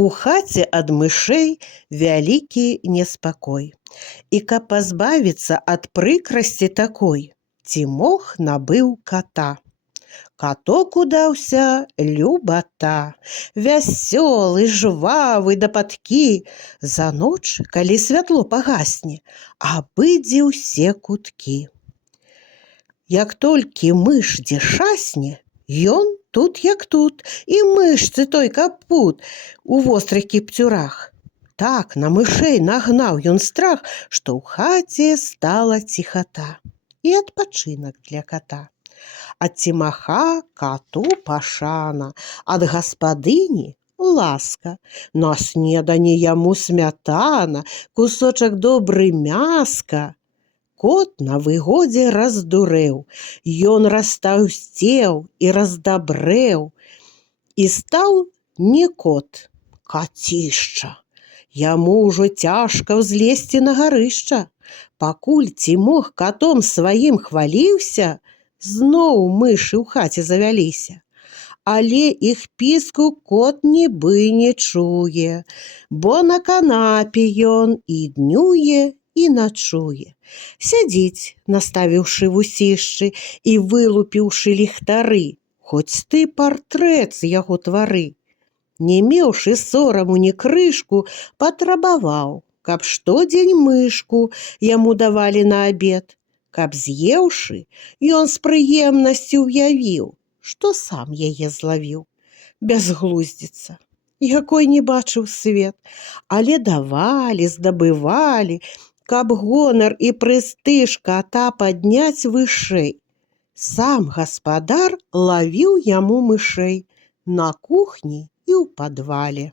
У хаце ад мышэй вялікі неспакой. І каб пазбавіцца ад прыкрасці такой, Цімох набыў ката. Каток удаўся любата, вясёлы, жвавы да падкі. За ноч, калі святло пагасне, абыдзе ўсе куткі. Як толькі мыш дзе шасне, ён тут як тут, і мышцы той капут у вострых кіпцюрах. Так на мышэй нагнаў ён страх, што ў хаце стала ціхата і адпачынак для ката. Ад Цімаха кату пашана, ад гаспадыні ласка. На снеданне яму смятана, кусочак добры мяска. Кот на выгодзе раздурэў, ён растаўсцеў і раздабрэў, і стаў не кот, кацішча. Яму ўжо цяжка ўзлезці на гарышча. Пакуль Цімох катом сваім хваліўся, зноў мышы ў хаце завяліся. Але іх піску кот нібы не чуе, бо на канапе ён і днюе, і начуе. Сядзіць, наставіўшы вусішчы і вылупіўшы ліхтары, хоць ты партрэт з яго твары. Не меўшы сораму ні крышку, патрабаваў, каб штодзень мышку яму давалі на абед. Каб з'еўшы, ён з прыемнасцю ўявіў, што сам яе злавіў. Бязглуздзіца, якой не бачыў свет, але давалі, здабывалі, каб гонар і прэстыж ката падняць вышэй. Сам гаспадар лавіў яму мышэй на кухні і ў падвале.